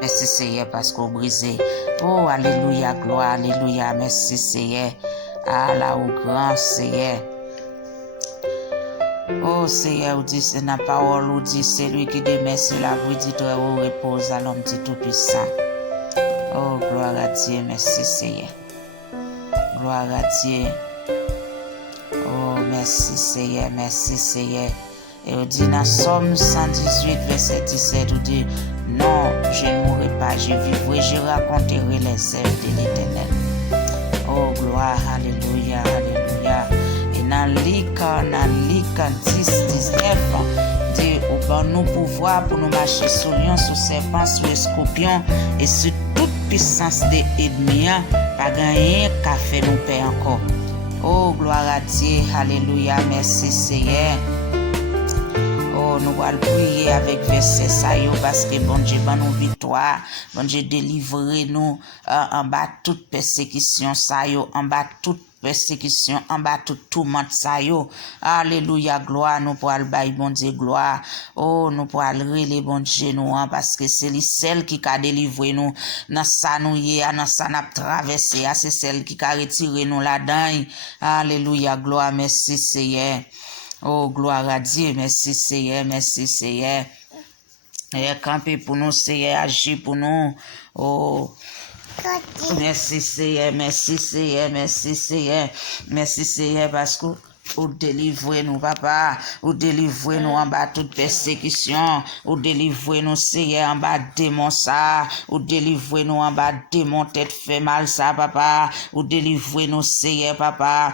Merci Seigneur parce qu'on brisé. Oh, alléluia, gloire, alléluia. Merci Seigneur. Ah, là, au grand Seigneur. Oh Seigneur, ou dit c'est la parole, ou dit c'est lui qui demeure sur la vie, dit toi, où repose à l'homme dit tout puissant. Oh, gloire à Dieu, merci Seigneur. Gloire à Dieu. Oh, merci Seigneur, merci Seigneur. Et on dit dans Somme 118, verset 17, on dit, non, je ne mourrai pas, je vivrai, je raconterai les œuvres de l'Éternel. Oh, gloire, alléluia, alléluia. Et dans Luc 10, 19, dit, au bon nous pouvoir pour nous marcher sur lion, sur serpent, sur scorpion, et sur toute puissance des ennemis, pas gagner qu'à faire nous paix encore. Oh, gloire à Dieu, alléluia, merci Seigneur. Oh, nous allons prier avec verset ça, parce que bon Dieu, bon nous victoire, bon Dieu, délivrer nous en bas toute persécution, ça, en bas toute persécution, en bas tout tourment, ça, alléluia, gloire, nous pour aller bailler, bon Dieu, gloire. Oh, nous pour aller les bon Dieu, nous, parce que c'est celle qui a délivré nous, dans ça, nous, dans ça, n'a traversé, c'est celle qui a retiré nous là-dedans. Alléluia, gloire, merci, Seigneur. Oh, gloire à Dieu, merci Seigneur, merci Seigneur. Et camper pour nous, Seigneur, agir pour nous. Oh, merci Seigneur, merci Seigneur, merci Seigneur, merci Seigneur, parce que ou délivrer nous, papa, ou délivrer nous en bas toute persécution, ou délivrer nous, Seigneur, en bas démon ça, ou délivrer nous en bas démon tête fait mal ça, papa, ou délivrer nous, Seigneur, papa.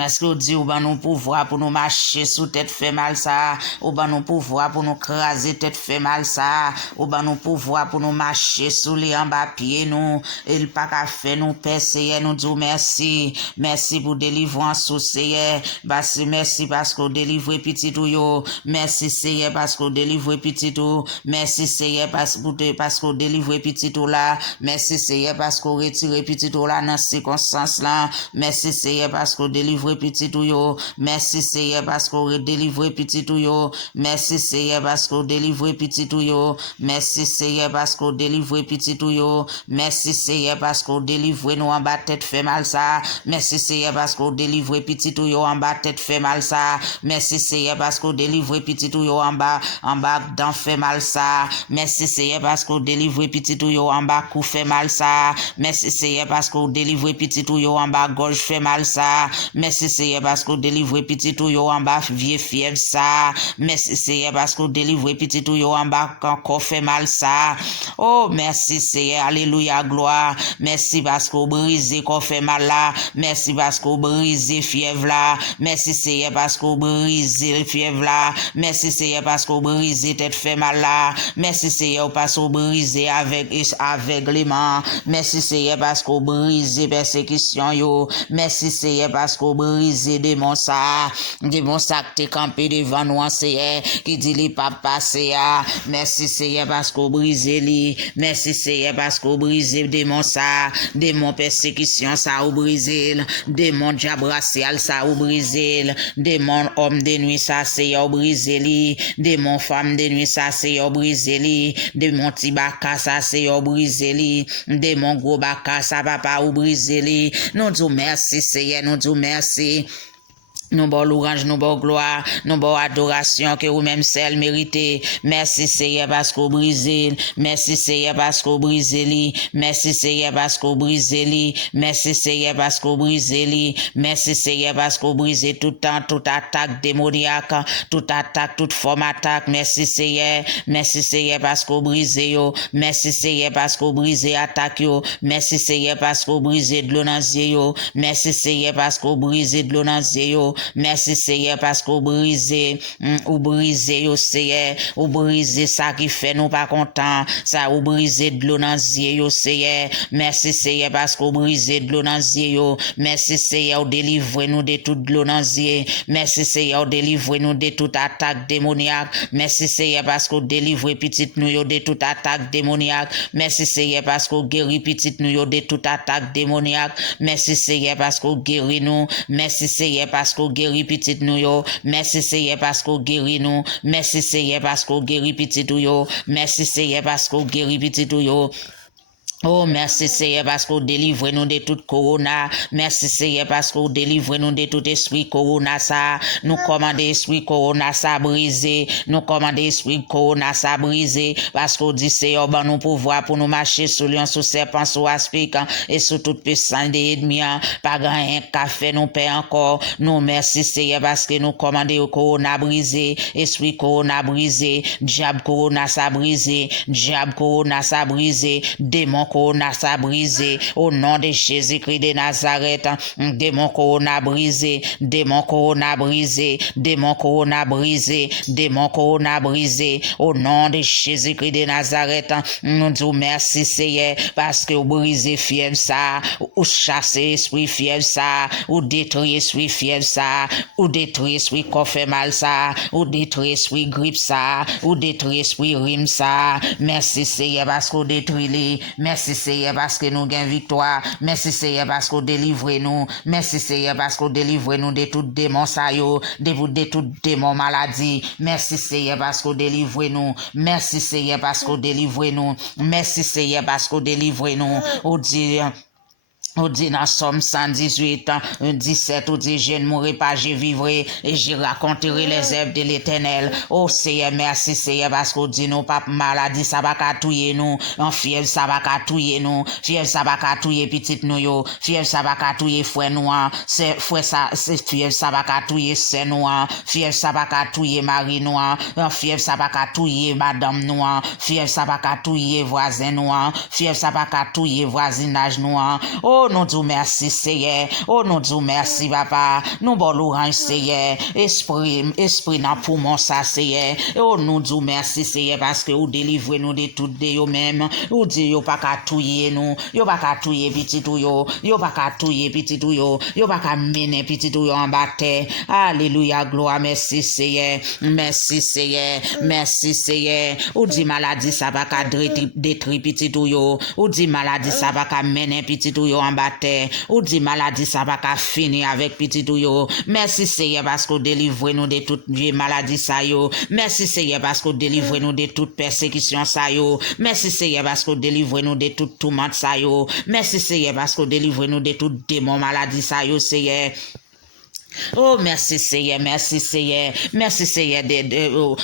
Est-ce que Dieu va nous pouvoir pour nous marcher sous tête fait mal ça, ou va nous pouvoir pour nous craser tête fait mal ça, ou va nous pouvoir pour nous marcher sous les en bas pieds nous, il pas qu'à faire nous percer, nous disons merci, merci pour délivrance sous Seigneur, merci parce que délivrer petit tout yo, merci Seigneur parce que délivrer petit tout, merci Seigneur parce que délivrer petit tout là, merci Seigneur parce que retirer petit tout là dans ces circonstances là, merci Seigneur parce que délivrer petit tout yo, merci Seigneur parce qu'on délivre petit tout yo, merci Seigneur parce qu'on délivre petit tout yo, merci Seigneur parce qu'on délivre petit tout yo, merci Seigneur parce qu'on délivre nous en bas tête fait mal ça, merci Seigneur parce qu'on délivre petit tout yo en bas tête fait mal ça, merci Seigneur parce qu'on délivre petit tout yo en bas dent fait mal ça, merci Seigneur parce qu'on délivre petit tout yo en bas cou fait mal ça, merci Seigneur parce qu'on délivre petit tout yo en bas gorge fait mal ça, merci Seigneur parce qu'on délivre petit tout yo en bas vieux fièvre ça, merci Seigneur parce qu'on délivre petit tout yo en bas encore fait mal ça, oh merci Seigneur, alléluia, gloire, merci parce qu'on brise qu'on fait mal là, merci parce qu'on brise fièvre là, merci Seigneur parce qu'on brise fièvre là, merci Seigneur parce qu'on brise tête fait mal là, merci Seigneur parce qu'on brise avec aveuglement, merci Seigneur parce qu'on brise persécution yo, merci Seigneur parce qu'on brise démon ça que t'es campé devant nous Seigneur, qui dit li pas passer merci Seigneur parce qu'on brise li, merci Seigneur parce qu'on brise démon ça, démon persécution ça ou brise, démon diable racial ça ou brise, démon homme de nuit ça c'est ou brise li, démon femme de nuit ça c'est ou brise li, démon tibaka ça c'est ou brise li, démon gros baka ça papa ou brise li, nous disons merci Seigneur, nous disons merci. Nous bon louange, nous bon gloire, nous bon adoration que vous même seul méritez. Merci Seigneur parce qu'on brise, merci Seigneur parce qu'on brise li, merci Seigneur parce qu'on brise li, merci Seigneur parce qu'on brise li, merci Seigneur parce qu'on brise tout temps, toute attaque démoniaque, toute attaque, toute forme attaque. Merci Seigneur parce qu'on brise yo, merci Seigneur parce qu'on brise attaque yo, merci Seigneur parce qu'on brise de l'eau dans yo, merci Seigneur parce qu'on brise de l'eau dans yo. Merci Seigneur parce qu'on brise, ou brise yo Seigneur, ou brise ça qui fait nous pas content, ça ou brise de l'eau dans yo Seigneur, merci Seigneur parce qu'on brise de l'eau dans yo, merci Seigneur délivre nous de toute l'eau dans merci Seigneur délivre nous de toute attaque démoniaque, merci Seigneur parce qu'on délivre petite nous de toute attaque démoniaque, merci Seigneur parce qu'on guérit petite nous de toute attaque démoniaque, merci Seigneur parce qu'on guérit nous, merci Seigneur parce qu'on guéri petit nous yo. Merci Seigneur parce que guéri nous. Merci Seigneur parce que guéri petit nous yo. Merci Seigneur parce que guéri petit nous yo. Oh, merci Seigneur parce que vous délivrez nous de toute corona. Merci Seigneur parce que vous délivrez nous de tout esprit corona ça. Nous commandons esprit corona ça brisé. Nous commandons esprit corona ça brisé. Parce que vous dites Seigneur, ben nous pouvoir pour nous marcher sur lion, sur serpent, sur aspic, et sur toute puissance des ennemis. Pas grand qu'à faire nous paix encore. Nous merci Seigneur parce que nous commandons corona brisé. Esprit corona brisé. Diable corona ça brisé. Diable corona ça brisé. Démon corona ça brisé au nom de Jésus-Christ de Nazareth. Démon corona brisé, démon corona brisé, démon corona brisé, démon corona brisé au nom de Jésus-Christ de Nazareth. Nous disons merci Seigneur parce que vous brisez fièvre ça, ou chassez esprit fièvre ça, ou détruisez esprit fièvre ça, ou détruisez esprit qu'on fait mal ça, ou détruisez esprit grippe ça, ou détruisez esprit rime ça. Merci Seigneur parce que vous détruisez. Merci Seigneur parce que nous gagnons victoire. Merci Seigneur parce que vous délivrez nous. Merci Seigneur parce que vous délivrez nous de tout démon ça yo, de tout démon maladie. Merci Seigneur parce que vous délivrez nous. Merci Seigneur parce que vous délivrez nous. Merci Seigneur parce que vous délivrez nous. On dit dans Somme 118, 17, on dit je ne mourrai pas, je vivrai et je raconterai les œuvres de l'Éternel. Oh Seigneur, merci Seigneur parce qu'on dit nous pas maladie, ça va catouiller nous, en fièvre ça va catouiller nous, fièvre ça va catouiller petite nous yo, fièvre ça va catouiller frère nous, c'est frère ça, c'est fièvre ça va catouiller c'est nous, fièvre ça va catouiller mari nous, fièvre ça va catouiller madame nous, fièvre ça va catouiller voisin nous, fièvre ça va catouiller voisinage nous. Oh, nous disons merci, Seigneur. Oh, nous disons merci, Papa. Nous bon l'orange, Seigneur. Esprit dans poumon, ça, Seigneur. Oh, nous disons merci, Seigneur, parce que vous délivrez nous de toutes de vous-même. Vous dites, vous pas qu'à touiller nous. Vous pas qu'à touiller petit ou yo. Vous pas qu'à touiller petit ou yo. Vous pas qu'à mener petit ou yo en bataille. Alléluia, gloire, merci, Seigneur. Merci, Seigneur. Merci, Seigneur. Vous dites maladie, ça va qu'à détruire petit ou yo. Vous dites maladie, ça va qu'à mener petit ou yo en bataille. Ou dit maladie ça va qu'à finir avec petit ou yo. Merci Seigneur parce que vous délivrez nous de toute maladie ça yo. Merci Seigneur parce que vous délivrez nous de toute persécution ça yo. Merci Seigneur parce que vous délivrez nous de toute tourmente ça yo. Merci Seigneur parce que vous délivrez nous de toute démon maladie ça yo Seigneur. Oh, merci Seigneur, merci Seigneur, merci Seigneur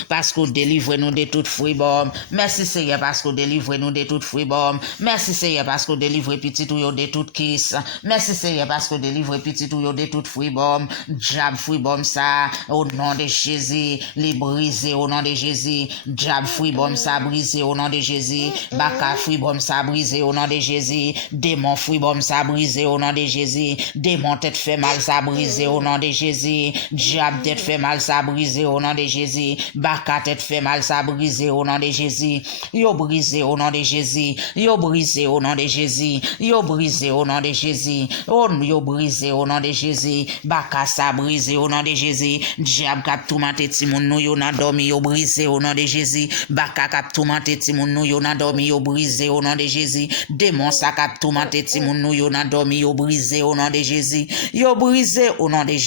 parce que vous délivrez nous de toute fribom. Merci Seigneur parce que vous délivrez nous de toute fribom. Merci Seigneur parce que vous délivrez petit ou yo de toute kiss. Merci Seigneur parce que vous délivrez petit ou yo de toute fribom. Diable fribom ça, au nom de Jésus, les briser au nom de Jésus. Diable fribom ça, brisé au nom de Jésus. Baka fribom ça, brisé au nom de Jésus. Démon fribom ça, brisé au nom de Jésus. Démon tête fait mal ça, brisé au nom de Jésus. Diable tête fait mal ça brisé au nom de Jésus. Baka tête fait mal ça brisé au nom de Jésus. Yo brisé au nom de Jésus. Yo brisé au nom de Jésus. Yo brisé au nom de Jésus. Oh yo brisé au nom de Jésus. Baka ça brisé au nom de Jésus. Diable cap tourmenté timoun nou yo nan dormi yo brisé au nom de Jésus. Baka cap tourmenté timoun nou yo nan dormi yo brisé au nom de Jésus. Démon ça cap tourmenté timoun nou yo nan dormi yo brisé au nom de Jésus. Yo brisé au nom de Jésus.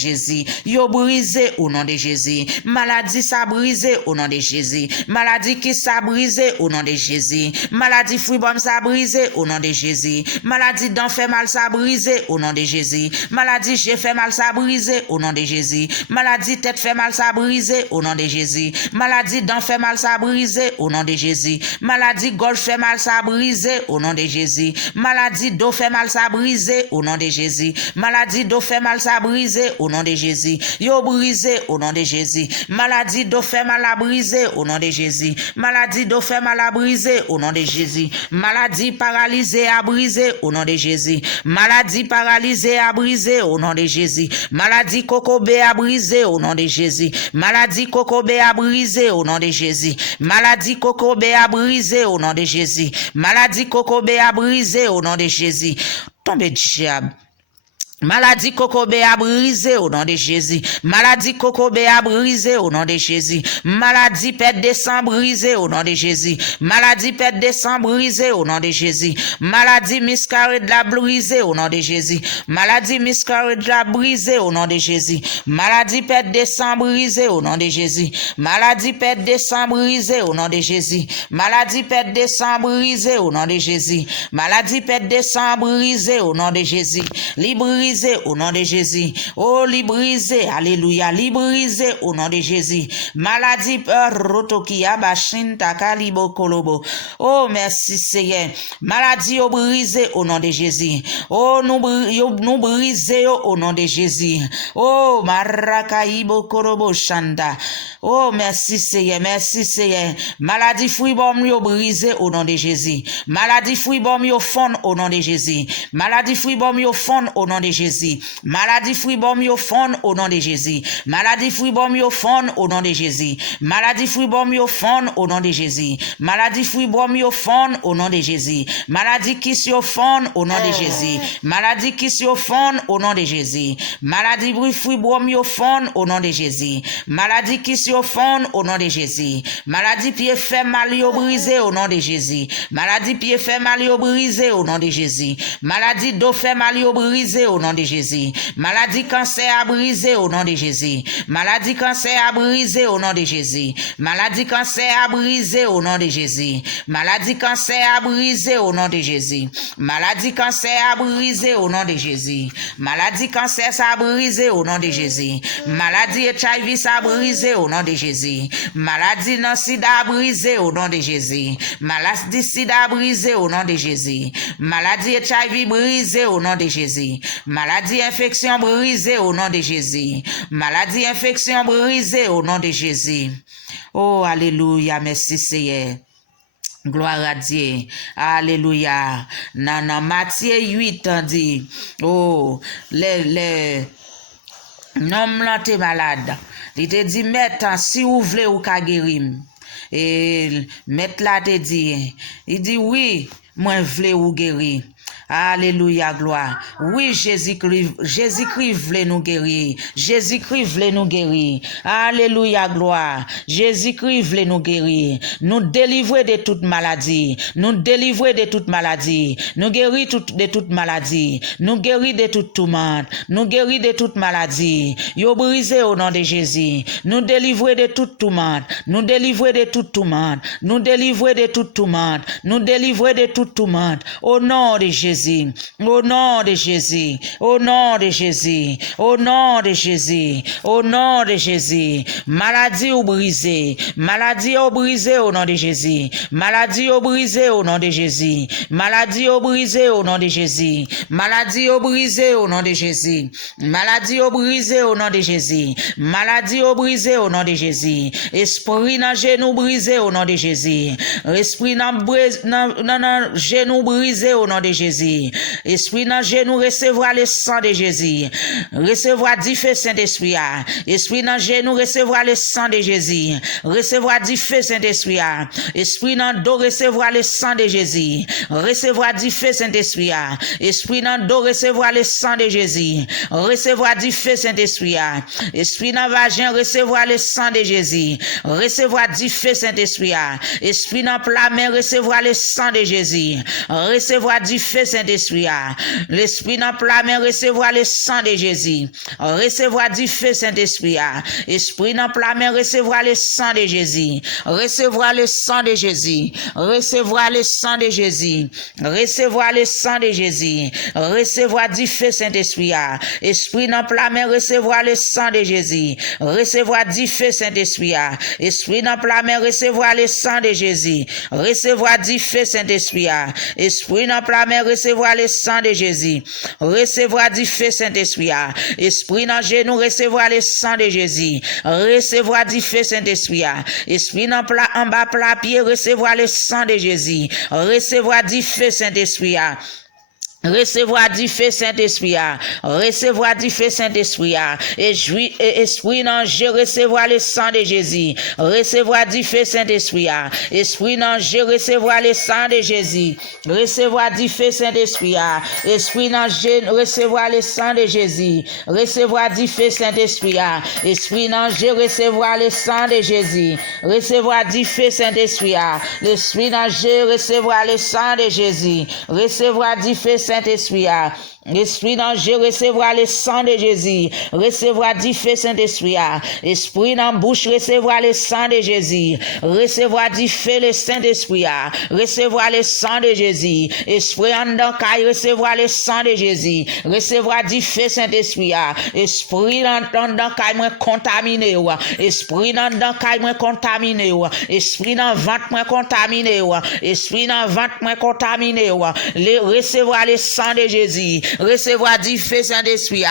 Yo brisé au nom de Jésus. Maladie ça brisé au nom de Jésus. Maladie qui ça brisé au nom de Jésus. Maladie fribom ça brisé au nom de Jésus. Maladie dent fait mal ça brisé au nom de Jésus. Maladie j'ai fait mal ça brisé au nom de Jésus. Maladie tête fait mal ça brisé au nom de Jésus. Maladie dent fait mal ça brisé au nom de Jésus. Maladie gorge fait mal ça brisé au nom de Jésus. Maladie dos fait mal ça brisé au nom de Jésus. Maladie dos fait mal ça brisé au nom de Jésus. Yo brisé au nom de Jésus. Maladie d'eau fait mal à briser au nom de Jésus. Maladie d'eau fait mal à briser au nom de Jésus. Maladie paralysée à briser au nom de Jésus. Maladie paralysée à briser au nom de Jésus. Maladie cocobé à briser au nom de Jésus. Maladie cocobé à briser au nom de Jésus. Maladie cocobé à briser au nom de Jésus. Maladie cocobé à briser au nom de Jésus. Tombe diable. Maladie Kokobé a brisé au nom de Jésus. Maladie Kokobé a brisé au nom de Jésus. Maladie perte de sang brisé au nom de Jésus. Maladie perte de sang brisé au nom de Jésus. Maladie miscarré de la brisé au nom de Jésus. Maladie miscarré de la brisé au nom de Jésus. Maladie perte de sang brisé au nom de Jésus. Maladie perte de sang brisé au nom de Jésus. Maladie perte de sang brisé au nom de Jésus. Maladie perte de sang brisé au nom de Jésus. Librisé au nom de Jésus. Oh, librisé, alléluia, librisé au nom de Jésus. Maladie rotokia bashin takalibo kolobo. Oh, merci Seigneur. Maladie brisé au nom de Jésus. Oh, nous brisé au nom de Jésus. Oh, marakaibo kolobo shanda. Oh, merci Seigneur, merci Seigneur. Maladie fruibom yo brisé au nom de Jésus. Maladie fruibom yo fond au nom de Jésus. Maladie fruibom yo fond au nom de Jésus. Maladie fruibom yo fond au nom de Jésus. Maladie fruibom yo fond au nom de Jésus. Maladie fruibom yo fond au nom de Jésus. Maladie fruibom yo fond au nom de Jésus. Maladie kiss yo fond au nom de Jésus. Maladie kiss yo fond au nom de Jésus. Maladie fruibom yo fond au nom de Jésus. Maladie kiss yo fond au nom de Jésus. Maladie pied fait mal yo brisé au nom de Jésus. Maladie pied fait mal yo brisé au nom de Jésus. Maladie dos fait mal yo brisé au nom de Jésus. Maladie cancer a brisé au nom de Jésus. Maladie cancer a brisé au nom de Jésus. Maladie cancer a brisé au nom de Jésus. Maladie cancer a brisé au nom de Jésus. Maladie cancer a brisé au nom de Jésus. Maladie cancer a brisé au nom de Jésus. Maladie HIV a brisé au nom de Jésus. Maladie non sida a brisé au nom de Jésus. Maladie sida a brisé au nom de Jésus. Maladie HIV brisé au nom de Jésus. Maladie infection brisée au nom de Jésus. Maladie infection brisée au nom de Jésus. Oh, alléluia, merci Seigneur. Gloire à Dieu. Alléluia. Dans Matthieu 8, on dit, oh, les nom là t'es malade. Il te dit, maintenant, si vous voulez ou ka guérir. Et mettre là te dit, il dit, oui, moi voulais ou guérir. Alléluia, gloire. Oui, Jésus-Christ voulait nous guérir. Jésus-Christ voulait nous guérir. Alléluia, gloire. Jésus-Christ voulait nous guérir. Nous délivrer de toute maladie. Nous délivrer de toute maladie. Nous guérir de toute maladie. Nous guérir de toute tourmente. Nous guérir de toute maladie. Yo brisé au nom de Jésus. Nous délivrer de toute tourmente. Nous délivrer de toute tourmente. Nous délivrer de toute tourmente. Nous délivrer de toute tourmente. Au nom de Jésus. Au nom de Jésus, au nom de Jésus, au nom de Jésus, au nom de Jésus. Maladie ou brisée, maladie ou brisée au nom de Jésus. Maladie ou brisée au nom de Jésus. Maladie ou brisée au nom de Jésus. Maladie ou brisée au nom de Jésus. Maladie ou brisée au nom de Jésus. Maladie ou brisée au nom de Jésus. Esprit dans genou brisé au nom de Jésus. Esprit dans genou brisé au nom de Jésus. Esprit dans genou recevra le sang de Jésus. Recevra du feu Saint-Esprit. Esprit dans genou recevra le sang de Jésus. Recevra du feu Saint-Esprit. Esprit dans dos recevra le sang de Jésus. Recevra du feu Saint-Esprit. Esprit dans dos recevra le sang de Jésus. Recevra du feu Saint-Esprit. Esprit dans vagin recevra le sang de Jésus. Recevra du feu Saint-Esprit. Esprit dans plat main recevra le sang de Jésus. Recevra du feu Saint-Esprit. L'esprit dans plat main recevra le sang de Jésus. Recevra du feu Saint-Esprit. Esprit dans plat main recevra le sang de Jésus. Recevra le sang de Jésus. Recevra le sang de Jésus. Recevra le sang de Jésus. Recevra du feu Saint-Esprit. Esprit dans plat main recevra le sang de Jésus. Recevra du feu Saint-Esprit. Esprit dans plat main recevra le sang de Jésus. Recevra du feu Saint-Esprit. Esprit dans plat main recevra le sang de Jésus. Recevra du feu Saint-Esprit. Esprit dans genou recevra le sang de Jésus. Recevra du feu Saint-Esprit. Esprit dans plat en bas plat pied recevra le sang de Jésus. Recevra du feu Saint-Esprit. Recevoir du feu Saint-Esprit, recevoir du feu Saint-Esprit, esprit d'ange, recevoir le sang de Jésus, recevoir du feu Saint-Esprit, esprit d'ange, recevoir le sang de Jésus, recevoir du feu Saint-Esprit, esprit d'ange, recevoir le sang de Jésus, recevoir du feu Saint-Esprit, esprit d'ange, recevoir le sang de Jésus, recevoir du feu Saint-Esprit, l'esprit d'ange, recevoir le sang de Jésus, recevoir du feu Saint-Esprit, Esprit d'ange, recevoir le sang de Jésus, recevoir du feu Saint-Esprit, esprit dans bouche, recevoir le sang de Jésus, recevoir du feu le Saint-Esprit, recevoir le sang de Jésus, esprit en dans caille, recevoir le sang de Jésus, recevoir du feu Saint-Esprit, esprit dans caille, moi contaminé, esprit dans caille, moi contaminé, esprit dans ventre, moi contaminé, esprit dans ventre, moi contaminé, recevoir le sang de Jésus, recevoir du feu Saint-Esprit,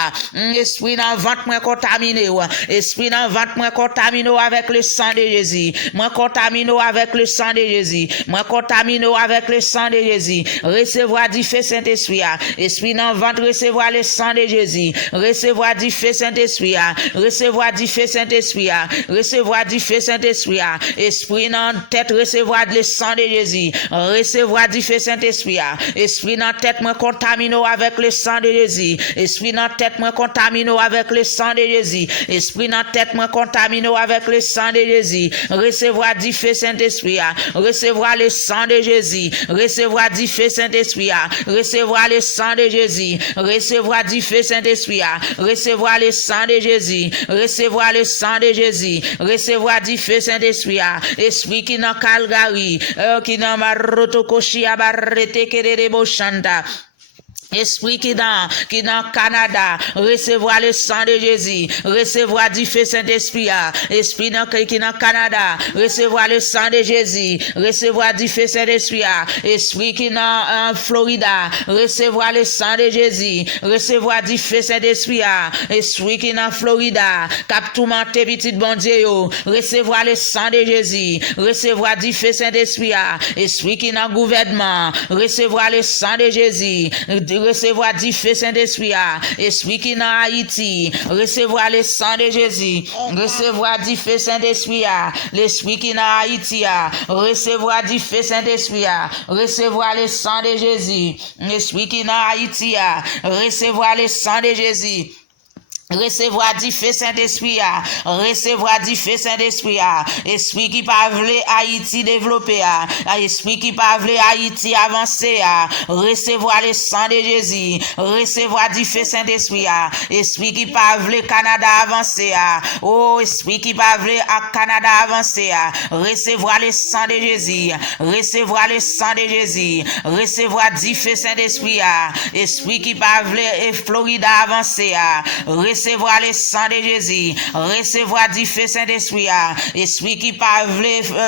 esprit dans ventre moi contaminé, esprit dans ventre moi contaminé avec le sang de Jésus, moi contaminé avec le sang de Jésus, moi contaminé avec le sang de Jésus, recevoir du feu Saint-Esprit, esprit dans ventre recevoir le sang de Jésus, recevoir du feu Saint-Esprit, recevoir du feu Saint-Esprit, recevoir du feu Saint-Esprit, esprit dans tête recevoir le sang de Jésus, recevoir du feu Saint-Esprit, esprit dans tête moi contaminé avec le sang de Jésus, esprit dans tête moi contaminé avec le sang de Jésus, esprit dans tête moi contaminé avec le sang de Jésus, recevoir du feu Saint-Esprit, recevoir le sang de Jésus, recevoir du feu Saint-Esprit, recevoir le sang de Jésus, recevoir du feu Saint-Esprit, recevoir le sang de Jésus, recevoir le sang de Jésus, recevoir du feu Saint-Esprit, esprit qui dans Calgary, qui dans Marotokoshi abarrete kerebo shanda. Esprit qui dans Canada, recevoir le sang de Jésus, recevoir du feu Saint-Esprit, esprit qui dans Canada, recevoir le sang de Jésus, recevoir du feu Saint-Esprit, esprit qui dans Florida, recevoir le sang de Jésus, recevoir du feu Saint-Esprit, esprit qui dans Florida, cap tourmenté petit bon Dieu, recevoir le sang de Jésus, recevoir du feu Saint-Esprit, esprit qui dans gouvernement, recevoir le sang de Jésus, recevoir du feu Saint-Esprit, esprit qui dans Haïti, recevoir le sang de Jésus, recevoir du feu Saint-Esprit, l'esprit qui dans Haïti, recevoir du feu Saint-Esprit, recevoir le sang de Jésus, l'esprit qui dans Haïti, recevoir le sang de Jésus. Recevoir du feu Saint-Esprit, recevoir du feu Saint-Esprit, esprit qui pas voulait Haïti développer, esprit qui pas voulait Haïti avancer, recevoir le sang de Jésus, recevoir du feu Saint-Esprit, esprit qui pas voulait Canada avancer, oh esprit qui pas voulait Canada avancer, recevoir le sang de Jésus, recevoir le sang de Jésus, recevoir du feu Saint-Esprit, esprit qui pas voulait Florida avancer, recevoir le sang de Jésus, recevoir du feu Saint-Esprit, esprit qui parle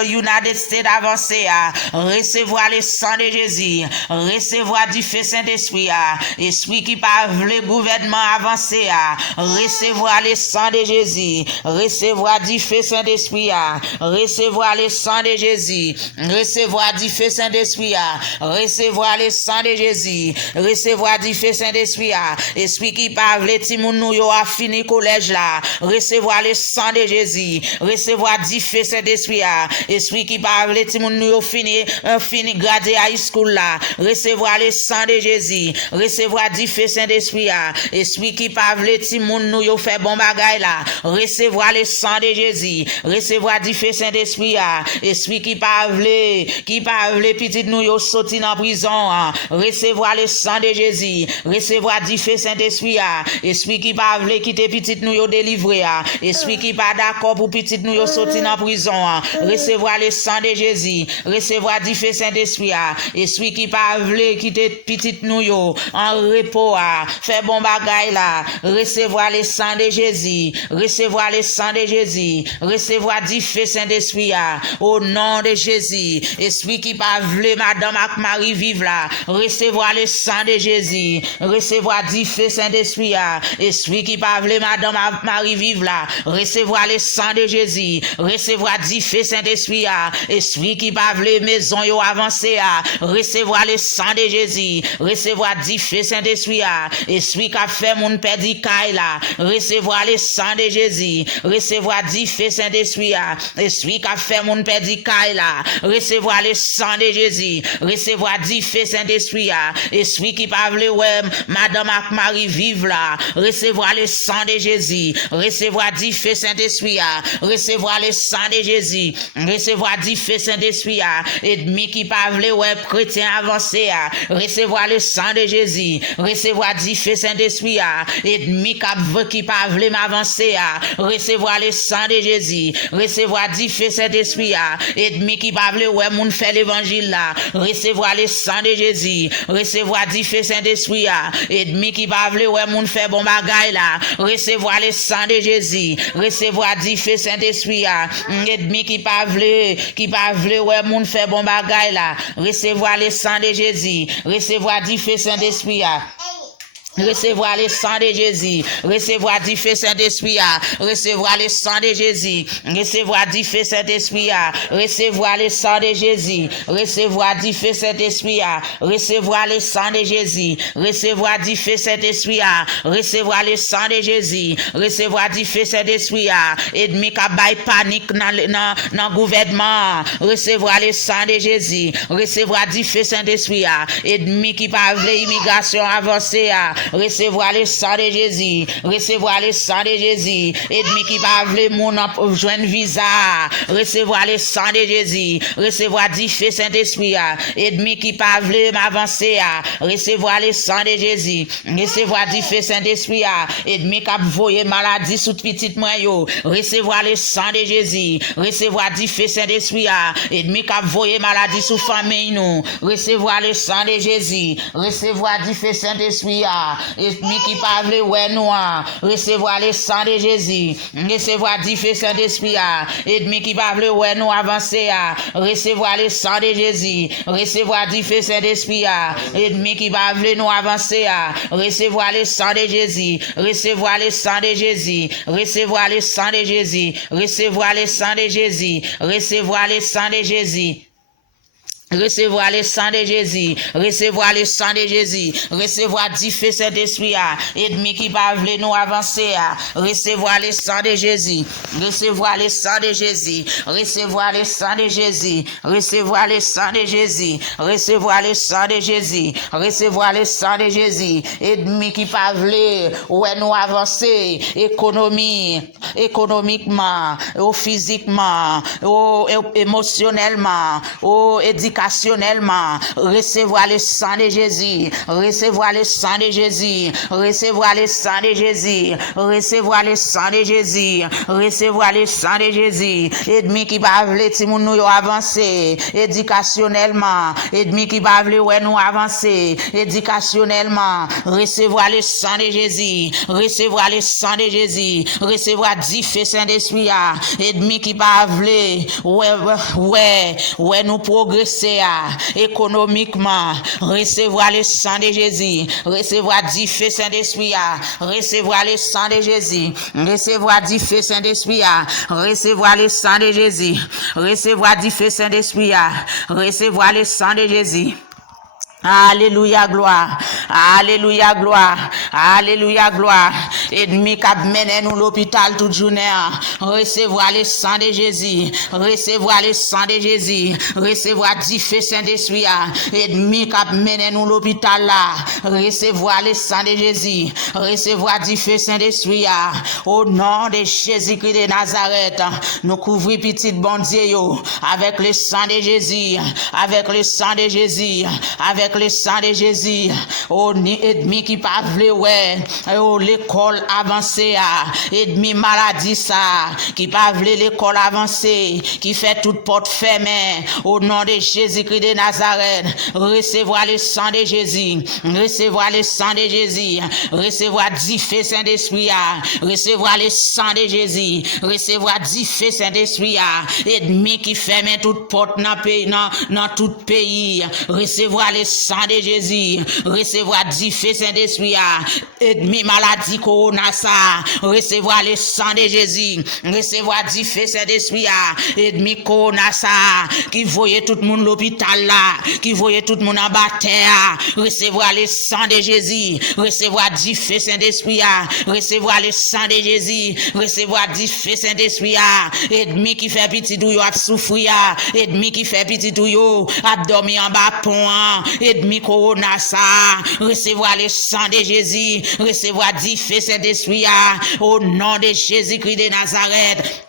United States avancer, recevoir le sang de Jésus, recevoir du feu Saint-Esprit, esprit qui parle gouvernement avancer, recevoir le sang de Jésus, recevoir du feu Saint-Esprit, recevoir le sang de Jésus, recevoir du feu Saint-Esprit, recevoir le sang de Jésus, recevoir du feu Saint-Esprit, esprit qui parle Timoun nou yo a fini collège là, recevoir le sang de Jésus, recevoir du feu Saint-Esprit, esprit qui parle Timoun nou yo fini gradé high school là, recevoir le sang de Jésus, recevoir du feu Saint-Esprit, esprit qui parle Timoun nou yo fait bon bagay là, recevoir le sang de Jésus, recevoir du feu Saint-Esprit, esprit qui parle petit nou yo sorti dans prison, recevoir le sang de Jésus, recevoir du feu Saint-Esprit, esprit qui pas vle quitter petite nous yo délivré, esprit qui pas d'accord pour petite nous yo sorti dans prison, recevoir le sang de Jésus, recevoir du feu Saint-Esprit, esprit qui pas vle quitter petite nous yo en repos, fait bon bagay là, recevoir le sang de Jésus, recevoir le sang de Jésus, recevoir du feu Saint-Esprit, au nom de Jésus, esprit qui pas vle madame ak Marie vive là, recevoir le sang de Jésus, recevoir du feu Saint-Esprit, esprit qui pas vle madame Marie vive là, recevoir le sang de Jésus, recevoir dit fait Saint-Esprit, esprit qui pas vle maison yo avancer, recevoir le sang de Jésus, recevoir dit fait Saint-Esprit, esprit qui a fait mon perdu caille là, recevoir le sang de Jésus, recevoir dit fait Saint-Esprit, esprit qui a fait mon perdu caille là, recevoir le sang de Jésus, recevoir dit fait Saint-Esprit, esprit qui pas vle ouais madame ak Marie vive là, recevoir le sang de Jésus, recevoir dit fait Saint-Esprit, recevoir le sang de Jésus, recevoir dit fait Saint-Esprit, ennemi qui pas vle ouais chrétien avancé, recevoir le sang de Jésus, recevoir dit fait Saint-Esprit, ennemi qui pas vle m'avancer, recevoir le sang de Jésus, recevoir dit fait Saint-Esprit, ennemi qui pas vle ouais moun fait l'évangile là, recevoir le sang de Jésus, recevoir dit fait Saint-Esprit, ennemi qui pas vle ouais moun fait bon bagay là, recevoir le sang de Jésus, recevoir dit fait Saint-Esprit, ennemi qui pas vle ouais moun fait bon bagay là, recevoir le sang de Jésus, recevoir dit fait Saint-Esprit, recevoir le sang de Jésus, recevoir du feu Saint-Esprit, recevoir le sang de Jésus, recevoir du feu Saint-Esprit, recevoir le sang de Jésus, recevoir du feu Saint-Esprit, recevoir le sang de Jésus, recevoir du feu Saint-Esprit, recevoir le sang de Jésus, recevoir du feu Saint-Esprit, ennemi qui bail panique dans gouvernement, recevoir le sang de Jésus, recevoir du feu Saint-Esprit, ennemi qui pas veut immigration avancée, recevoir le sang de Jésus, recevoir le sang de Jésus, ennemi qui va vle mon joindre visa, recevoir le sang de Jésus, recevoir dit fait Saint-Esprit, ennemi qui pas vle m'avancer, recevoir le sang de Jésus, recevoir dit fait Saint-Esprit, ennemi qui a voyé maladie sous petite moi yo, recevoir le sang de Jésus, recevoir dit fait Saint-Esprit, ennemi qui a voyé maladie sous famille nous, recevoir le sang de Jésus, recevoir dit fait Saint-Esprit, ennemi qui pas vle ouais noir, recevoir le sang de Jésus, recevoir dit fait Saint-Esprit, ennemi qui pas vle ouais nous avancer, recevoir le sang de Jésus, recevoir dit fait Saint-Esprit, ennemi qui pas vle nous avancer, recevoir le sang de Jésus, recevoir le sang de Jésus, recevoir le sang de Jésus, recevoir le sang de Jésus, recevoir le sang de Jésus. Recevoir le sang de Jésus, recevoir le sang de Jésus, recevoir dit feu Saint-Esprit, ennemi qui va vle nous avancer, recevoir le sang de Jésus, recevoir le sang de Jésus, recevoir le sang de Jésus, recevoir le sang de Jésus, recevoir le sang de Jésus, recevoir le sang de Jésus, ennemi qui va vle ouais nous avancer, économiquement, physiquement, émotionnellement, éducationnellement, recevoir le sang de Jésus, recevoir le sang de Jésus, recevoir le sang de Jésus, recevoir le sang de Jésus, recevoir le sang de Jésus, ennemi qui va vle ti moun nou yo avancer, éducationnellement, ennemi qui va vle ouais nous avancer, éducationnellement, recevoir le sang de Jésus, recevoir le sang de Jésus, recevoir dit feu Saint-Esprit, ennemi qui va vle ouais nous progresser économiquement, recevoir le sang de Jésus, recevoir dit feu Saint-Esprit, recevoir le sang de Jésus, recevoir dit feu Saint-Esprit, recevoir le sang de Jésus, recevoir dit feu Saint-Esprit, recevoir le sang de Jésus. Alléluia gloire, alléluia gloire, alléluia gloire. Ennemi qui mène nous l'hôpital toute journée, recevoir le sang de Jésus, recevoir le sang de Jésus, recevoir dit feu Saint-Esprit. Ennemi qui mène nous l'hôpital là, recevoir le sang de Jésus, recevoir dit feu Saint-Esprit. Au nom de Jésus-Christ de Nazareth, nous couvrons petit bon Dieu avec le sang de Jésus, avec le sang de Jésus, avec le sang de Jésus. Oh, ennemi qui pas vle ouais, oh l'école avancée, ennemi maladie ça, qui pas vle l'école avancée, qui fait toute porte fermée. Au nom de Jésus-Christ de Nazareth, recevoir le sang de Jésus, recevoir le sang de Jésus, recevoir dit feu Saint-Esprit, recevoir le sang de Jésus, recevoir dit feu Saint-Esprit, ennemi qui ferme toute porte dans tout pays, recevoir le sang de Jésus, recevoir dit feu Saint-Esprit, ennemi maladie corona Nasa, recevoir le sang de Jésus, recevoir du feu Saint-Esprit, ennemi Nasa, qui voyait tout le monde l'hôpital là, qui voyait tout le monde en bas terre, recevoir le sang de Jésus, recevoir du feu Saint-Esprit, recevoir le sang de Jésus, recevoir du feu Saint-Esprit, ennemi qui fait petit douillot à souffrir, ennemi qui fait petit douillot à dormir en bas pont, ennemi Nasa, recevoir le sang de Jésus, recevoir du feu Saint-Esprit, au nom de Jésus-Christ de Nazareth.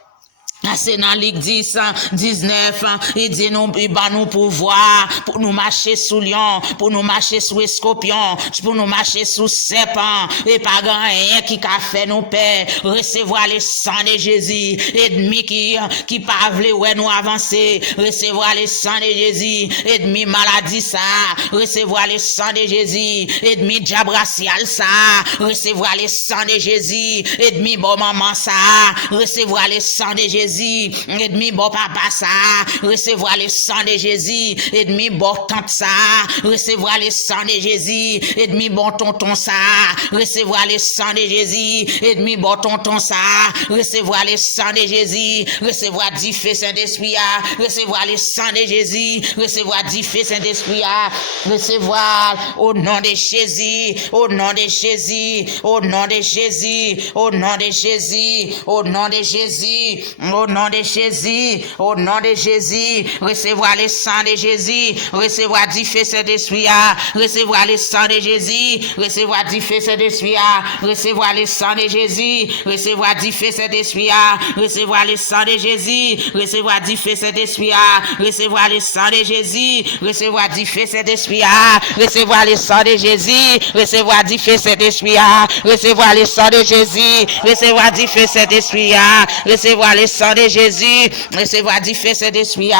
C'est dans Luc 10, 19, il dit il va nous pouvoir pour nous marcher sous lion, pour nous marcher sous scorpion, pour nous marcher sous serpent, et pas rien qui a fait nous paix, recevoir le sang de Jésus, ennemi qui pas voulu ouais nous avancer, recevoir le sang de Jésus, ennemi maladie ça, recevoir le sang de Jésus, ennemi diable racial ça, recevoir le sang de Jésus, ennemi bon maman ça, recevoir le sang de Jésus, ennemi bon papa ça, recevoir le sang de Jésus, ennemi bon tante ça, recevoir le sang de Jésus, ennemi bon tonton ça, recevoir le sang de Jésus, ennemi bon tonton ça, recevoir le sang de Jésus, recevoir du feu Saint-Esprit, recevoir le sang de Jésus, recevoir du feu Saint-Esprit, recevoir au nom de Jésus, au nom de Jésus, au nom de Jésus, au nom de Jésus, au nom de Jésus, au nom de Jésus, au nom de Jésus, recevoir le sang de Jésus, recevoir du feu Saint-Esprit, recevoir le sang de Jésus, recevoir du feu Saint-Esprit, recevoir le sang de Jésus, recevoir du feu Saint-Esprit, recevoir le sang de Jésus, recevoir du feu Saint-Esprit, recevoir le sang de Jésus, recevoir du feu Saint-Esprit, recevoir le sang de Jésus, recevoir du feu Saint-Esprit, recevoir le sang de Jésus, recevoir du feu Saint-Esprit, recevoir le sang de Jésus, recevoir du feu Saint-Esprit,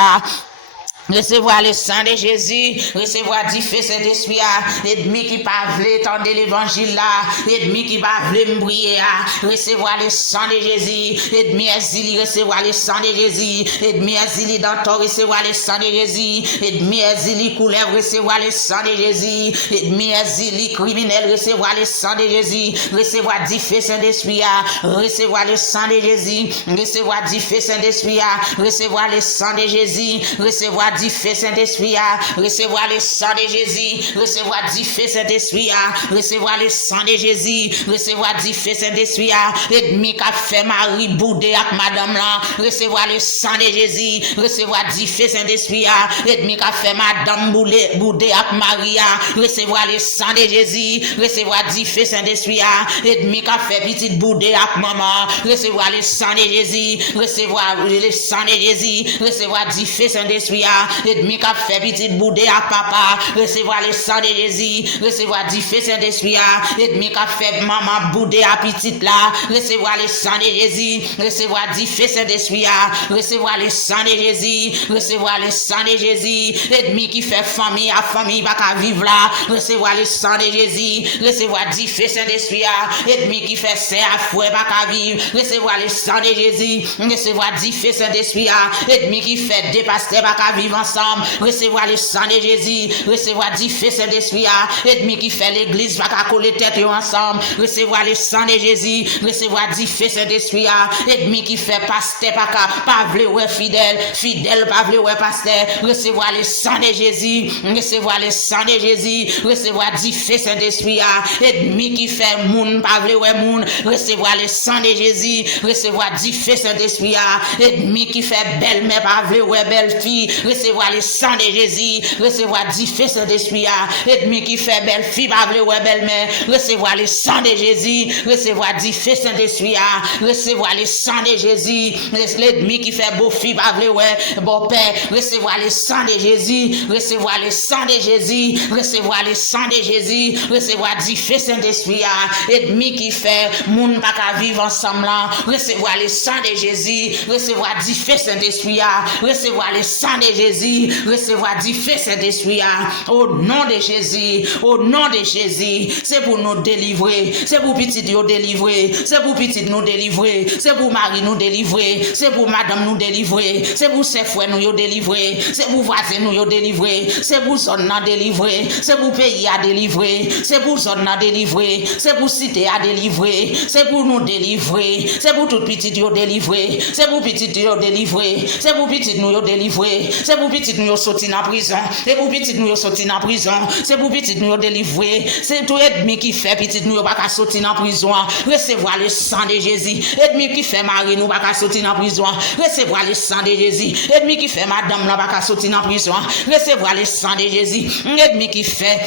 recevoir le sang de Jésus, recevoir du feu Saint-Esprit, ennemi qui pas voulu tendre l'évangile là, ennemi qui pas voulu m'briller, recevoir le sang de Jésus, ennemi exilé, recevoir le sang de Jésus, ennemi exilé dans ton, recevoir le sang de Jésus, ennemi exilé couleur, recevoir le sang de Jésus, ennemi exilé criminel, recevoir le sang de Jésus, recevoir du feu Saint-Esprit, recevoir le sang de Jésus, recevoir du feu Saint-Esprit, recevoir le sang de Jésus, recevoir du feu Saint-Esprit, recevoir le sang de Jésus, recevoir du feu Saint-Esprit, recevoir le sang de Jésus, recevoir du feu Saint-Esprit, ennemi qui a fait Marie bouder avec madame là, recevoir le sang de Jésus, recevoir du feu Saint-Esprit, ennemi qui a fait madame bouder avec Maria, recevoir le sang de Jésus, recevoir du feu Saint-Esprit, ennemi qui a fait petite bouder avec maman, recevoir le sang de Jésus, recevoir le sang de Jésus, recevoir du feu Saint-Esprit, ennemi qui a fait petite boudée à papa, recevoir le sang de Jésus, recevoir du feu Saint-Esprit, ennemi qui a fait maman boudée à petite là, recevoir le sang de Jésus, recevoir du feu Saint-Esprit, recevoir le sang de Jésus, recevoir le sang de Jésus, ennemi qui fait famille à famille pas qu'à vivre là, recevoir le sang de Jésus, recevoir du feu Saint-Esprit, ennemi qui fait serre à fouet pas qu'à vivre, recevoir le sang de Jésus, recevoir du feu Saint-Esprit, ennemi qui fait dépasser pas qu'à vivre ensemble, recevoir le sang de Jésus, recevoir du feu Saint-Esprit, ennemi qui fait l'église pas qu'à coller tête ensemble, recevoir le sang de Jésus, recevoir du feu Saint-Esprit, ennemi qui fait pasteur pas qu'à pas vle ouais fidèle pas vle ouais pasteur, recevoir le sang de Jésus, recevoir le sang de Jésus, recevoir du feu Saint-Esprit, ennemi qui fait moun pas vle ouais moun, recevoir le sang de Jésus, recevoir du feu Saint-Esprit, ennemi qui fait belle-mère pas vle ouais belle fille, recevoir le sang de Jésus, recevoir du feu Saint-Esprit, ennemi qui fait belle fille pas vle ouais belle-mère, recevoir le sang de Jésus, recevoir du feu Saint-Esprit, recevoir le sang de Jésus, l'ennemi qui fait beau fille pas vle ouais bon père, recevoir le sang de Jésus, recevoir le sang de Jésus, recevoir le sang de Jésus, recevoir du feu Saint-Esprit, ennemi qui fait moun pas qu'à vivre ensemble, recevoir le sang de Jésus, recevoir du feu Saint-Esprit, recevoir le sang de Jésus, Jésus, recevoir du feu Saint-Esprit, au nom de Jésus, au nom de Jésus, c'est pour nous délivrer, c'est pour petit nous délivrer, c'est pour petit nous délivrer, c'est pour Marie nous délivrer, c'est pour madame nous délivrer, c'est pour ses frères nous délivrer, c'est pour voisins nous délivrer, c'est pour zone nous délivrer, c'est pour pays à délivrer, c'est pour zone nous délivrer, c'est pour cité à délivrer, c'est pour nous délivrer, c'est pour tout petit nous délivrer, c'est pour petit nous délivrer, c'est pour petit nous délivrer, c'est pour petit nous sortir dans prison, c'est pour petit nous sortir dans prison, c'est pour petit nous délivrer, c'est tout ennemi qui fait petit nous pas sortir dans prison, recevoir le sang de Jésus, ennemi qui fait Marie nous pas sortir dans prison, recevoir le sang de Jésus, ennemi qui fait madame là pas sortir dans prison, recevoir le sang de Jésus, ennemi qui fait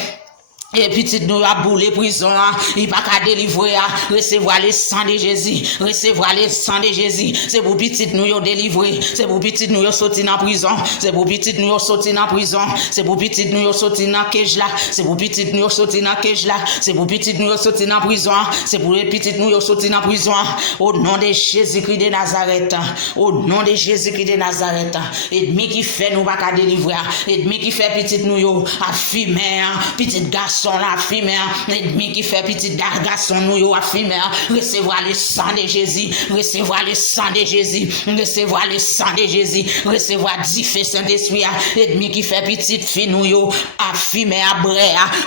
et petit nous a boulé prison, il pas qu'à délivrer, recevoir le sang de Jésus, recevoir le sang de Jésus, c'est pour petit nous délivrer, c'est pour petit nous sortir dans prison, c'est pour petit nous sortir dans prison, c'est pour petit nous sortir dans cage là, c'est pour petit nous sortir dans cage là, c'est pour petit nous sortir dans prison, c'est pour petit nous sortir dans prison, au nom de Jésus-Christ de Nazareth, au nom de Jésus-Christ de Nazareth, ennemi qui fait nous pas qu'à délivrer, ennemi qui fait petit nous affimer, petit garçon la femme, l'ennemi qui fait petit garçon nous a femme, recevoir le sang de Jésus, recevoir le sang de Jésus, recevoir le sang de Jésus, recevoir du feu Saint-Esprit, l'ennemi qui fait petite fille nous a femme à bras,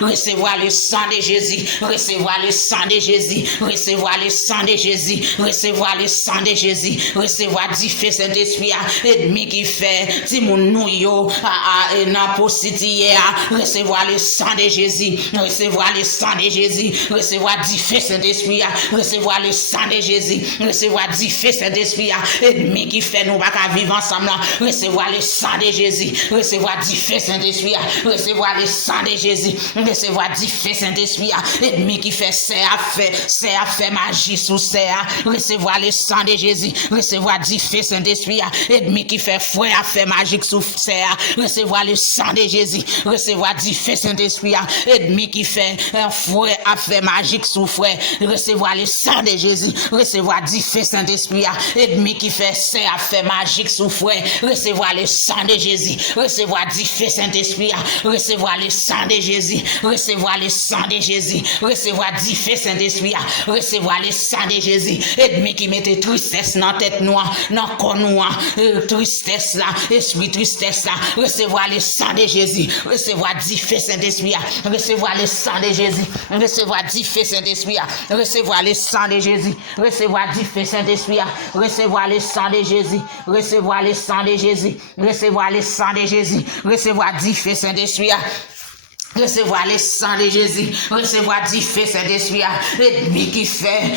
recevoir le sang de Jésus, recevoir le sang de Jésus, recevoir le sang de Jésus, recevoir le sang de Jésus, recevoir du feu Saint-Esprit, l'ennemi qui fait ti moun nou yo na positi recevoir le sang de Jésus, recevoir le sang de Jésus, recevoir du feu Saint-Esprit, recevoir le sang de Jésus, recevoir du feu Saint-Esprit, ennemi qui fait nous pas vivre ensemble, recevoir le sang de Jésus, recevoir du feu Saint-Esprit, recevoir le sang de Jésus, recevoir du feu Saint-Esprit, ennemi qui fait fait magie sous serre, recevoir le sang de Jésus, recevoir du feu Saint-Esprit, ennemi qui fait fouet à faire magique sous serre, recevoir le sang de Jésus, recevoir du feu Saint-Esprit, ennemi qui fait un fouet à faire magique sous fouet, recevoir le sang de Jésus, recevoir du feu Saint-Esprit, ennemi qui fait à faire magique sous fouet, recevoir le sang de Jésus, recevoir du feu Saint-Esprit, recevoir le sang de Jésus, recevoir le sang de Jésus, recevoir du feu Saint-Esprit, recevoir le sang de Jésus, ennemi qui mettait tristesse dans tête noire, dans corps noir, tristesse là, esprit tristesse là, recevoir le sang de Jésus, recevoir du feu Saint-Esprit, recevoir le sang de Jésus, recevoir du feu Saint-Esprit, recevoir le sang de Jésus, recevoir du feu Saint-Esprit, recevoir le sang de Jésus, recevoir le sang de Jésus, recevoir le sang de Jésus, recevoir du feu Saint-Esprit. Recevoir le sang de Jésus, recevoir du feu Saint-Esprit, l'ennemi qui fait,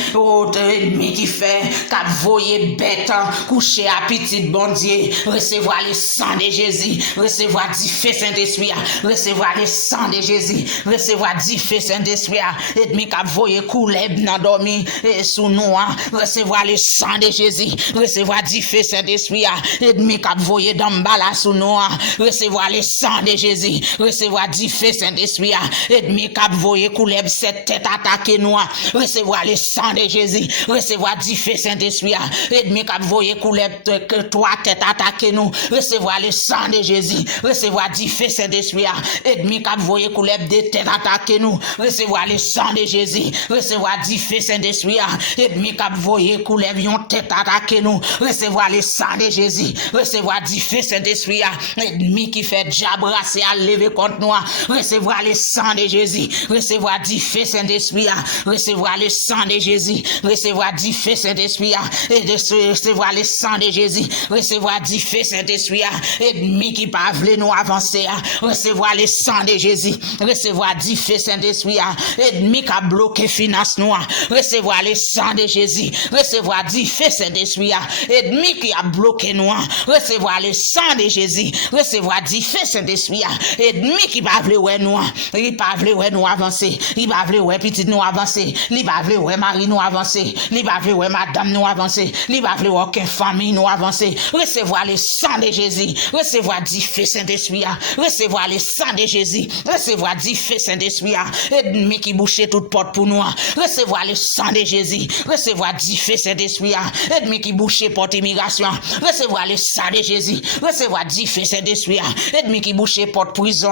l'ennemi qui fait, qu'a voyé bête, coucher à petit bon Dieu, recevoir le sang de Jésus, recevoir du feu Saint-Esprit, recevoir le sang de Jésus, recevoir du feu Saint-Esprit, l'ennemi qui voyé couler dans dormi sous nous, recevoir le sang de Jésus, recevoir du feu Saint-Esprit, l'ennemi qui voyé dans bala sous nous, recevoir le sang de Jésus, recevoir du feu Saint-Esprit, ennemi cap voyer couler cette tête attaquer nous, recevoir le sang de Jésus, recevoir du feu Saint-Esprit, ennemi cap voyer couler trois têtes attaquer nous, recevoir le sang de Jésus, recevoir du feu Saint-Esprit, ennemi cap voyer couler deux têtes attaquer nous, recevoir le sang de Jésus, recevoir du feu Saint-Esprit, ennemi cap voyer couler une tête attaquer nous, recevoir le sang de Jésus, recevoir du feu Saint-Esprit, ennemi qui fait diabrasser à lever contre nous, recevoir le sang de Jésus, recevoir du feu Saint-Esprit, recevoir le sang de Jésus, recevoir du feu Saint-Esprit, et recevoir le sang de Jésus, recevoir du feu Saint-Esprit, ennemi qui pas voulu nous avancer, recevoir le sang de Jésus, recevoir du feu Saint-Esprit, ennemi qui a bloqué finance nous, recevoir le sang de Jésus, recevoir du feu Saint-Esprit, ennemi qui a bloqué nous, recevoir le sang de Jésus, recevoir du feu Saint-Esprit, ennemi qui pas voulu nous, il pas vle ouais nous avancer, il pas vle ouais petite nous avancer, il pas vle ouais mari nous avancer, il pas vle ouais madame nous avancer, il pas vle ouais aucune famille nous avancer. Recevoir le sang de Jésus, recevoir dit feu Saint-Esprit, recevoir le sang de Jésus, recevoir dit feu Saint-Esprit, ennemi qui bouchait toute porte pour nous, recevoir le sang de Jésus, recevoir dit feu Saint-Esprit, ennemi qui bouchait porte immigration, recevoir le sang de Jésus, recevoir dit feu Saint-Esprit, ennemi qui bouchait porte prison,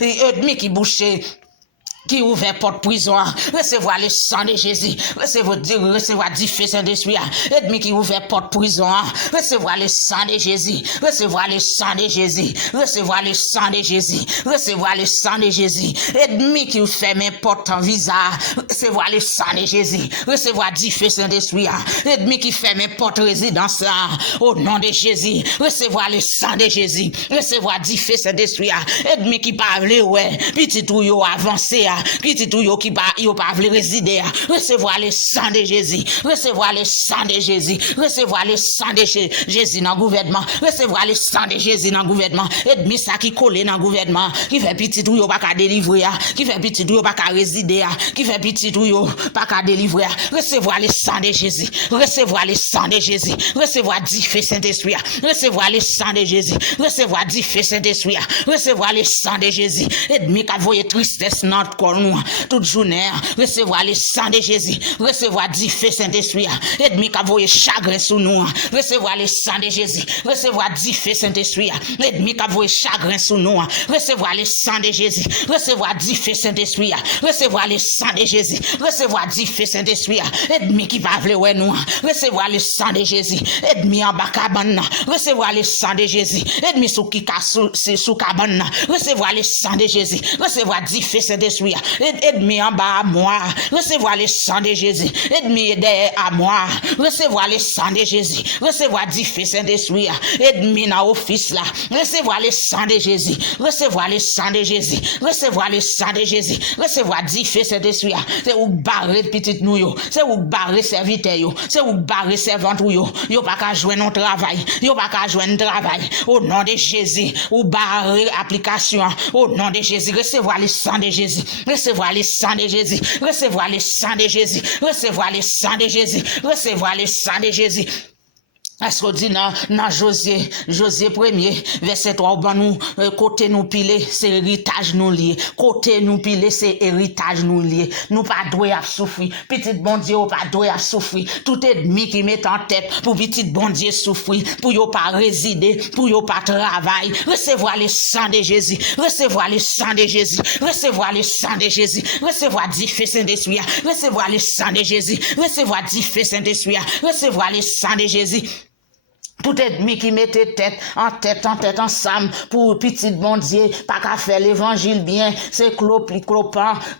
ennemi qui bouchait qui ouvert porte prison, recevoir le sang de Jésus, recevoir du feu Saint-Esprit, ennemi qui ouvert porte prison, recevoir le sang de Jésus, recevoir le sang de Jésus, recevoir le sang de Jésus, recevoir le sang de Jésus, ennemi qui ferme porte en visa, recevoir le sang de Jésus, recevoir du feu Saint-Esprit, ennemi qui ferme porte résidence, au nom de Jésus, recevoir le sang de Jésus, recevoir du feu Saint-Esprit, ennemi qui parle, ouais, petit ou yo avancé, petit tout yo qui pas vle résider, recevoir le sang de Jésus, recevoir le sang de Jésus, recevoir le sang de Jésus dans gouvernement, recevoir le sang de Jésus dans gouvernement, ennemi ça qui colle dans gouvernement, qui fait petit tout yo pas ka délivrer, qui fait petit tout yo pas ka résider, qui fait petit tout yo pas ka délivrer, recevoir le sang de Jésus, recevoir le sang de Jésus, recevoir du feu Saint-Esprit, recevoir le sang de Jésus, recevoir du feu Saint-Esprit, recevoir le sang de Jésus, ennemi qui voyait tristesse dans nous toute journée, recevoir le sang de Jésus, recevoir du feu Saint-Esprit, ennemi qui voyait chagrin sous nous, recevoir le sang de Jésus, recevoir du feu Saint-Esprit, ennemi qui voyait chagrin sous nous, recevoir le sang de Jésus, recevoir du feu Saint-Esprit, recevoir le sang de Jésus, recevoir du feu Saint-Esprit, ennemi qui va vouloir nous, recevoir le sang de Jésus, ennemi en bas cabane, recevoir le sang de Jésus, ennemi sous qui sous cabane, recevoir le sang de Jésus, recevoir du feu Saint-Esprit, ennemi en bas à moi, recevoir le sang de Jésus, ennemi derrière à moi, recevoir le sang de Jésus, recevoir du feu Saint-Esprit, ennemi dans office là, recevoir le sang de Jésus, recevoir le sang de Jésus, recevoir le sang de Jésus, recevoir du feu Saint-Esprit, c'est où barrer petite nous yo, c'est où barrer serviteur yo, c'est où barrer servante yo pas qu'à jouer non travail, yo pas qu'à jouer un travail, au nom de Jésus, ou barrer application, au nom de Jésus, recevoir le sang de Jésus, recevoir le sang de Jésus, recevoir le sang de Jésus, recevoir le sang de Jésus, recevoir le sang de Jésus. Est-ce qu'on dit dans Josué 1er, verset 3, ben nous, côté nous pile, c'est héritage nous lié. Côté nous pile, c'est héritage nous lié. Nous pas doué à souffrir. Petit bon Dieu, pas doué à souffrir. Tout ennemi qui met en tête pour petit bon Dieu souffrir, pour yo pas résider, pour yo pas travailler. Recevoir le sang de Jésus, recevoir le sang de Jésus, recevoir le sang de Jésus, recevoir du feu Saint-Esprit, recevoir le sang de Jésus, recevoir du feu Saint-Esprit, recevoir le sang de Jésus. Tout ennemi qui mettait tête ensemble pour petit bon Dieu, pas qu'à faire l'évangile bien, c'est clopin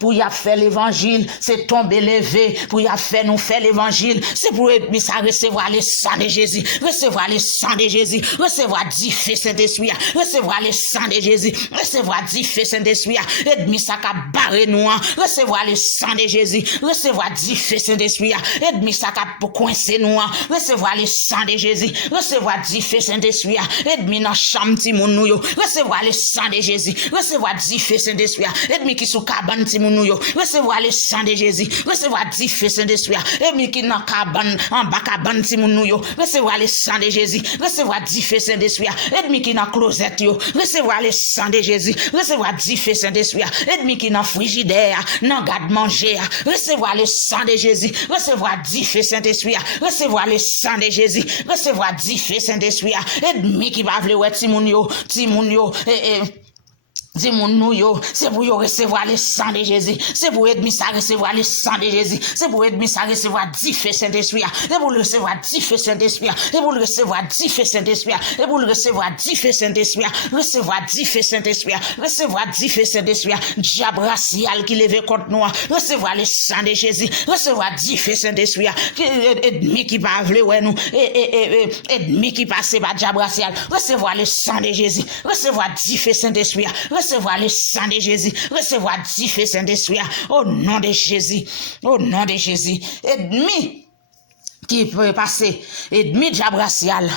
pour y a faire l'évangile, c'est tomber levé pour y a faire nous faire l'évangile, c'est pour ennemi ça recevoir le sang de Jésus, recevoir le sang de Jésus, recevoir du feu Saint-Esprit, recevoir le sang de Jésus, recevoir du feu Saint-Esprit, ennemi ça qu'a barré nous, recevoir le sang de Jésus, recevoir du feu Saint-Esprit, ennemi ça qu'a coincé nous, recevoir le sang de Jésus, recevoir du feu Saint-Esprit, ennemi dans chambre ti moun nou yo, recevoir le sang de Jésus, recevoir du feu Saint-Esprit, ennemi qui sous cabane ti moun nou yo, recevoir le sang de Jésus, recevoir du feu Saint-Esprit, ennemi qui dans cabane en bas cabane ti moun nou yo, recevoir le sang de Jésus, recevoir du feu Saint-Esprit, ennemi qui dans closet yo, recevoir le sang de Jésus, recevoir du feu Saint-Esprit, ennemi qui dans frigidaire, dans garde manger, recevoir le sang de Jésus, recevoir du feu Saint-Esprit, recevoir le sang de Jésus, recevoir du feu Saint-Esprit, ennemi qui va vle ti moun yo, dis-moi nous yo, c'est pour yo recevoir le sang de Jésus, c'est pour ennemi ça recevoir le sang de Jésus, c'est pour ennemi ça recevoir du feu Saint-Esprit, c'est pour recevoir du feu Saint-Esprit, c'est pour recevoir du feu Saint-Esprit, c'est pour recevoir du feu Saint-Esprit, recevoir du feu Saint-Esprit, recevoir du feu Saint-Esprit, diable racial qui lève contre nous, recevoir le sang de Jésus, recevoir du feu Saint-Esprit, ennemi qui va vle ouais nous, ennemi qui passe par diable racial, recevoir le sang de Jésus, recevoir du feu Saint-Esprit, recevoir le sang de Jésus, recevoir du feu Saint-Esprit, au nom de Jésus, au nom de Jésus. Ennemi qui peut passer, ennemi diable racial,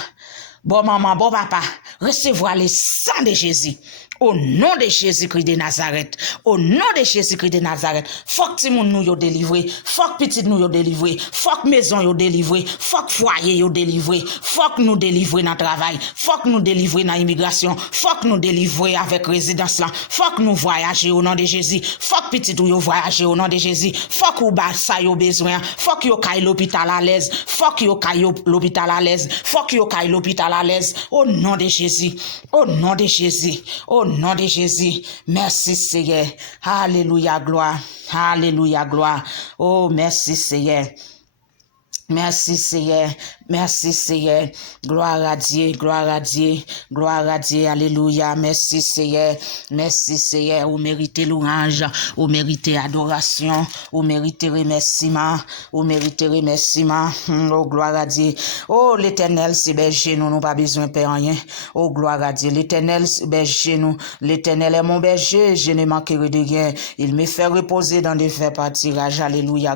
bon maman, bon papa, recevoir le sang de Jésus, Au nom de Jésus-Christ de Nazareth. Au nom de Jésus-Christ de Nazareth. Fuck ti moun nou yo délivré. Fuck petit nou yo délivré. Fuck maison yo délivré. Fuck foyer yo délivré. Fuck nous délivrer dans travail. Fuck nous délivrer dans immigration. Fuck nous délivrer avec résidence là. Fuck nous voyager au nom de Jésus. Fuck petit ou yo voyager au nom de Jésus. Fuck ou ba sa yo besoin. Fuck yo kay l'hôpital à l'aise. Fuck yo kay l'hôpital à l'aise. Fuck yo kay l'hôpital à l'aise. Au nom de Jésus. Au nom de Jésus. Au nom de Jésus. Merci Seigneur. Alléluia, gloire. Alléluia, gloire. Oh, merci Seigneur. Merci Seigneur, merci Seigneur, gloire à Dieu, gloire à Dieu, gloire à Dieu, alléluia, merci Seigneur, vous méritez louange, vous méritez adoration, vous méritez remerciement, oh gloire à Dieu, oh l'Éternel c'est berger nous, nous pas besoin de payer rien, oh gloire à Dieu, l'Éternel c'est berger nous, l'Éternel est mon berger, je ne manquerai de rien, il me fait reposer dans des verts pâtirages, alléluia.